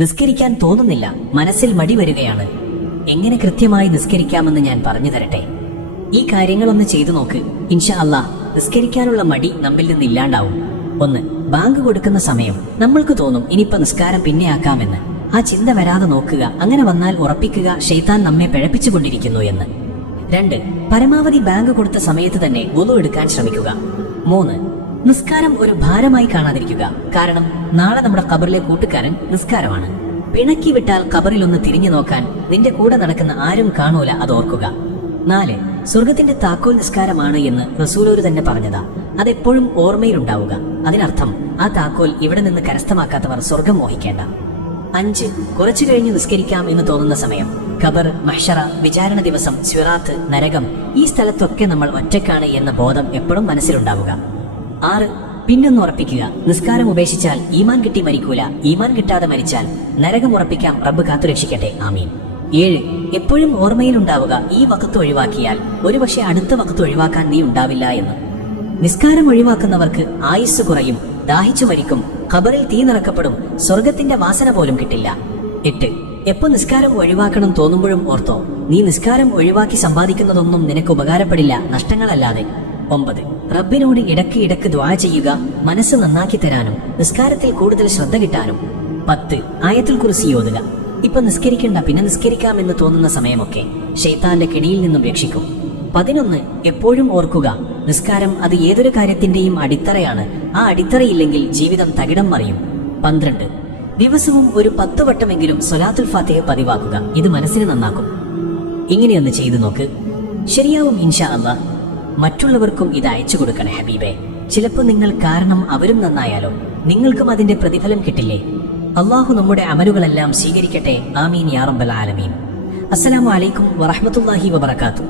നിസ്കരിക്കാൻ തോന്നുന്നില്ല, മനസ്സിൽ മടി വരികയാണ്. എങ്ങനെ കൃത്യമായി നിസ്കരിക്കാമെന്ന് ഞാൻ പറഞ്ഞു തരട്ടെ. ഈ കാര്യങ്ങളൊന്ന് ചെയ്തു നോക്ക്. ഇൻഷാ അല്ലാഹ് നിസ്കരിക്കാനുള്ള മടി നമ്മിൽ നിന്ന് ഇല്ലാണ്ടാവും. 1. ബാങ്ക് കൊടുക്കുന്ന സമയം നമ്മൾക്ക് തോന്നും ഇനിയിപ്പോ നിസ്കാരം പിന്നെ ആക്കാമെന്ന്. ആ ചിന്ത വരാതെ നോക്കുക. അങ്ങനെ വന്നാൽ ഉറപ്പിക്കുക ശൈത്താൻ നമ്മെ പിഴപ്പിച്ചുകൊണ്ടിരിക്കുന്നു എന്ന്. 2. പരമാവധി ബാങ്ക് കൊടുത്ത സമയത്ത് തന്നെ വുളു എടുക്കാൻ ശ്രമിക്കുക. 3. നിസ്കാരം ഒരു ഭാരമായി കാണാതിരിക്കുക. കാരണം നാളെ നമ്മുടെ ഖബറിലെ കൂട്ടുകാരൻ നിസ്കാരമാണ്. പിണക്കി വിട്ടാൽ ഖബറിൽ ഒന്ന് തിരിഞ്ഞു നോക്കാൻ നിന്റെ കൂടെ നടക്കുന്ന ആരും കാണൂല, അത് ഓർക്കുക. 4. സ്വർഗത്തിന്റെ താക്കോൽ നിസ്കാരമാണ് എന്ന് റസൂലൂർ തന്നെ പറഞ്ഞതാ. അതെപ്പോഴും ഓർമ്മയിലുണ്ടാവുക. അതിനർത്ഥം ആ താക്കോൽ ഇവിടെ നിന്ന് കരസ്ഥമാക്കാത്തവർ സ്വർഗം മോഹിക്കേണ്ട. 5. കുറച്ചു കഴിഞ്ഞു നിസ്കരിക്കാം എന്ന് തോന്നുന്ന സമയം ഖബർ, മഹ്ശറ, വിചാരണ ദിവസം, സിറാത്ത്, നരകം, ഈ സ്ഥലത്തൊക്കെ നമ്മൾ ഒറ്റക്കാണ് എന്ന ബോധം എപ്പോഴും മനസ്സിലുണ്ടാവുക. 6. പിന്നൊന്ന് ഉറപ്പിക്കുക, നിസ്കാരം ഉപേക്ഷിച്ചാൽ ഈമാൻ കിട്ടി മരിക്കൂല, ഈമാൻ കിട്ടാതെ മരിച്ചാൽ നരകം ഉറപ്പിക്കാം, റബ്ബ് കാത്തുരക്ഷിക്കട്ടെ, ആമീൻ. 7. എപ്പോഴും ഓർമ്മയിലുണ്ടാവുക, ഈ വഖത്ത് ഒഴിവാക്കിയാൽ ഒരുപക്ഷെ അടുത്ത വഖത്ത് ഒഴിവാക്കാൻ നീ ഉണ്ടാവില്ല എന്ന്. നിസ്കാരം ഒഴിവാക്കുന്നവർക്ക് ആയുസ് കുറയും, ദാഹിച്ചു മരിക്കും, ഖബറിൽ തീ നിറക്കപ്പെടും, സ്വർഗത്തിന്റെ വാസന പോലും കിട്ടില്ല. 8. എപ്പോ നിസ്കാരം ഒഴിവാക്കണം തോന്നുമ്പോഴും ഓർത്തോ, നീ നിസ്കാരം ഒഴിവാക്കി സമ്പാദിക്കുന്നതൊന്നും നിനക്ക് ഉപകാരപ്പെടില്ല, നഷ്ടങ്ങളല്ലാതെ. 9. റബ്ബിനോട് ഇടക്ക് ദുആ ചെയ്യുക, മനസ്സ് നന്നാക്കി തരാനും നിസ്കാരത്തിൽ കൂടുതൽ ശ്രദ്ധ കിട്ടാനും. 10. ആയത്തുൽ കുർസി ഓതുക. ഇപ്പൊ നിസ്കരിക്കണ്ട, പിന്നെ നിസ്കരിക്കാമെന്ന് തോന്നുന്ന സമയമൊക്കെ ശൈത്താന്റെ കെണിയിൽ നിന്നും രക്ഷിക്കും. 11. എപ്പോഴും ഓർക്കുക, നിസ്കാരം അത് ഏതൊരു കാര്യത്തിന്റെയും അടിത്തറയാണ്. ആ അടിത്തറയില്ലെങ്കിൽ ജീവിതം തകിടം മറിയും. 12. ദിവസവും ഒരു 10 വട്ടമെങ്കിലും സ്വലാത്തുൽ ഫാത്തിഹ പതിവാക്കുക. ഇത് മനസ്സിന് നന്നാക്കും. ഇങ്ങനെയൊന്ന് ചെയ്തു നോക്ക്, ശരിയാവും ഇൻഷാ അല്ലാഹ്. മറ്റുള്ളവർക്കും ഇത് അയച്ചു കൊടുക്കണേ ഹബീബേ. ചിലപ്പോൾ നിങ്ങൾ കാരണം അവരും നന്നായാലോ, നിങ്ങൾക്കും അതിന്റെ പ്രതിഫലം കിട്ടില്ലേ? അള്ളാഹു നമ്മുടെ അമലുകളെല്ലാം സ്വീകരിക്കട്ടെ, ആമീൻ യാ റബ്ബൽ ആലമീൻ. അസ്സലാമു അലൈക്കും വറഹ്മത്തുള്ളാഹി വബറകാതുഹു.